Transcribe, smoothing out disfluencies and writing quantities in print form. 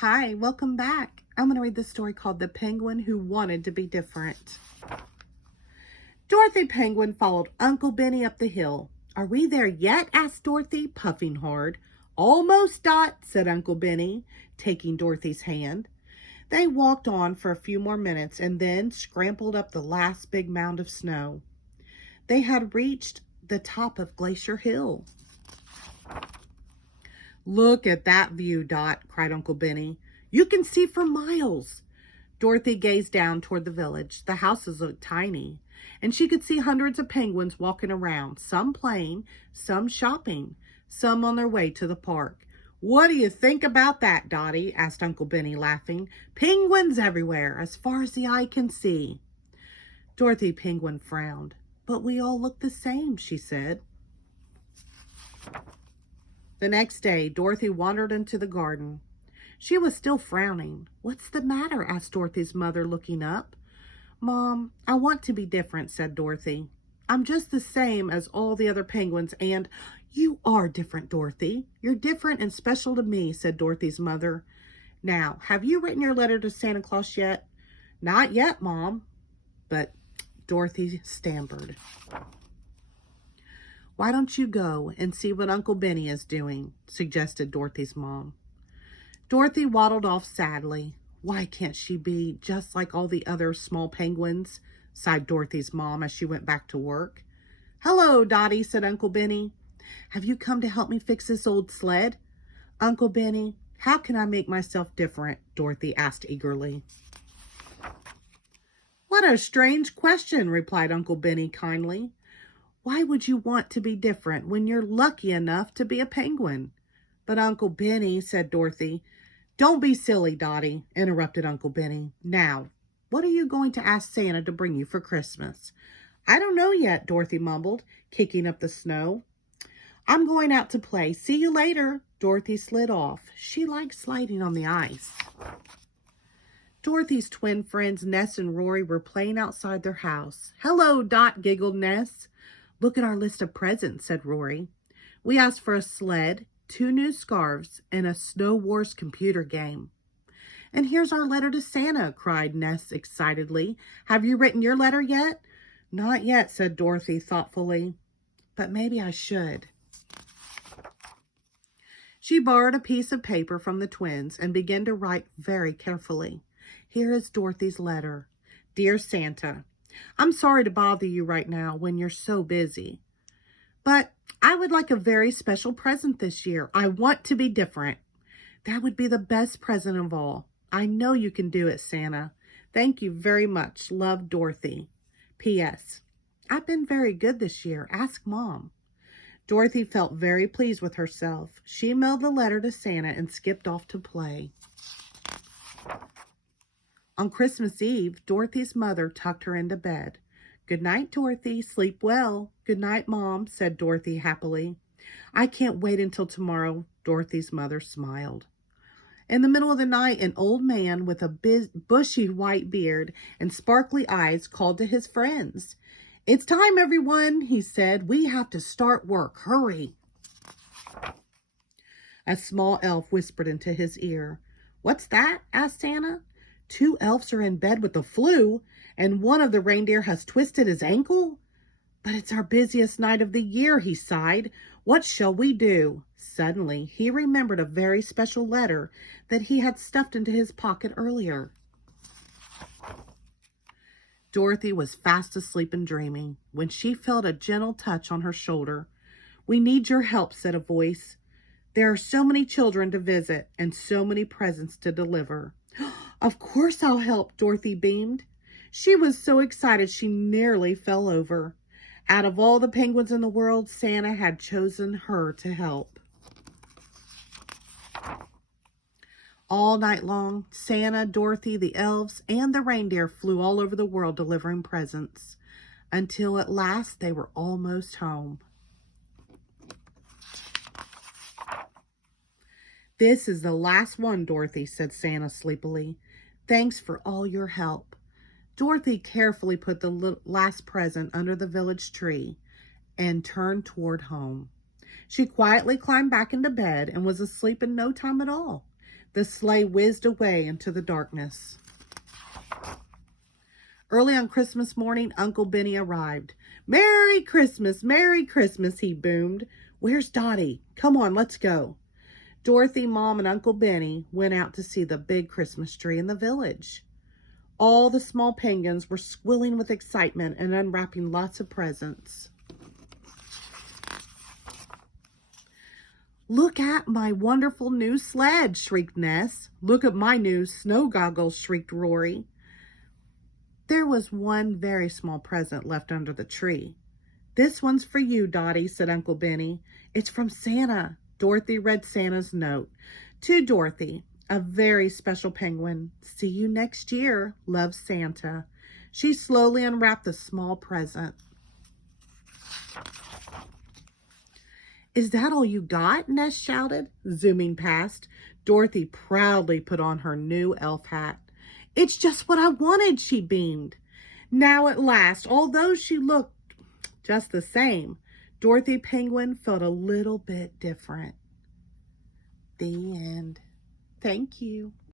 Hi, welcome back. I'm going to read the story called The Penguin Who Wanted to Be Different. Dorothy Penguin followed Uncle Benny up the hill. Are we there yet? Asked Dorothy, puffing hard. Almost, Dot, said Uncle Benny, taking Dorothy's hand. They walked on for a few more minutes and then scrambled up the last big mound of snow. They had reached the top of Glacier Hill. Look at that view, Dot, cried Uncle Benny. You can see for miles. Dorothy gazed down toward the village. The houses looked tiny, and she could see hundreds of penguins walking around, some playing, some shopping, some on their way to the park. What do you think about that, Dottie? Asked Uncle Benny, laughing. Penguins everywhere, as far as the eye can see. Dorothy Penguin frowned. But we all look the same, she said. The next day, Dorothy wandered into the garden. She was still frowning. What's the matter? Asked Dorothy's mother, looking up. Mom, I want to be different, said Dorothy. I'm just the same as all the other penguins, and you are different, Dorothy. You're different and special to me, said Dorothy's mother. Now, have you written your letter to Santa Claus yet? Not yet, Mom. But Dorothy stammered. Why don't you go and see what Uncle Benny is doing? Suggested Dorothy's mom. Dorothy waddled off sadly. Why can't she be just like all the other small penguins? Sighed Dorothy's mom as she went back to work. Hello, Dottie, said Uncle Benny. Have you come to help me fix this old sled? Uncle Benny, how can I make myself different? Dorothy asked eagerly. What a strange question, replied Uncle Benny kindly. Why would you want to be different when you're lucky enough to be a penguin? But Uncle Benny, said Dorothy. Don't be silly, Dottie, interrupted Uncle Benny. Now, what are you going to ask Santa to bring you for Christmas? I don't know yet, Dorothy mumbled, kicking up the snow. I'm going out to play. See you later. Dorothy slid off. She liked sliding on the ice. Dorothy's twin friends Ness and Rory were playing outside their house. Hello, Dot, giggled Ness. Look at our list of presents, said Rory. We asked for a sled, 2 new scarves, and a Snow Wars computer game. And here's our letter to Santa, cried Ness excitedly. Have you written your letter yet? Not yet, said Dorothy thoughtfully. But maybe I should. She borrowed a piece of paper from the twins and began to write very carefully. Here is Dorothy's letter. Dear Santa, I'm sorry to bother you right now when you're so busy, but I would like a very special present this year. I want to be different. That would be the best present of all. I know you can do it, Santa. Thank you very much. Love, Dorothy. P.S. I've been very good this year. Ask Mom. Dorothy felt very pleased with herself. She mailed the letter to Santa and skipped off to play. On Christmas Eve, Dorothy's mother tucked her into bed. Good night, Dorothy. Sleep well. Good night, Mom, said Dorothy happily. I can't wait until tomorrow, Dorothy's mother smiled. In the middle of the night, an old man with a bushy white beard and sparkly eyes called to his friends. It's time, everyone, he said. We have to start work. Hurry. A small elf whispered into his ear. What's that? Asked Santa. 2 elves are in bed with the flu, and one of the reindeer has twisted his ankle? But it's our busiest night of the year, he sighed. What shall we do? Suddenly, he remembered a very special letter that he had stuffed into his pocket earlier. Dorothy was fast asleep and dreaming when she felt a gentle touch on her shoulder. We need your help, said a voice. There are so many children to visit and so many presents to deliver. Of course I'll help, Dorothy beamed. She was so excited she nearly fell over. Out of all the penguins in the world, Santa had chosen her to help. All night long, Santa, Dorothy, the elves, and the reindeer flew all over the world delivering presents, until at last they were almost home. This is the last one, Dorothy, said Santa sleepily. Thanks for all your help. Dorothy carefully put the last present under the village tree and turned toward home. She quietly climbed back into bed and was asleep in no time at all. The sleigh whizzed away into the darkness. Early on Christmas morning, Uncle Benny arrived. "Merry Christmas, Merry Christmas," he boomed. "Where's Dottie? Come on, let's go." Dorothy, Mom, and Uncle Benny went out to see the big Christmas tree in the village. All the small penguins were squealing with excitement and unwrapping lots of presents. "Look at my wonderful new sled," shrieked Ness. "Look at my new snow goggles," shrieked Rory. There was one very small present left under the tree. "This one's for you, Dottie," said Uncle Benny. "It's from Santa." Dorothy read Santa's note. "To Dorothy, a very special penguin. See you next year. Love, Santa." She slowly unwrapped the small present. "Is that all you got?" Ness shouted, zooming past. Dorothy proudly put on her new elf hat. "It's just what I wanted," she beamed. Now at last, although she looked just the same, Dorothy Penguin felt a little bit different. The end. Thank you.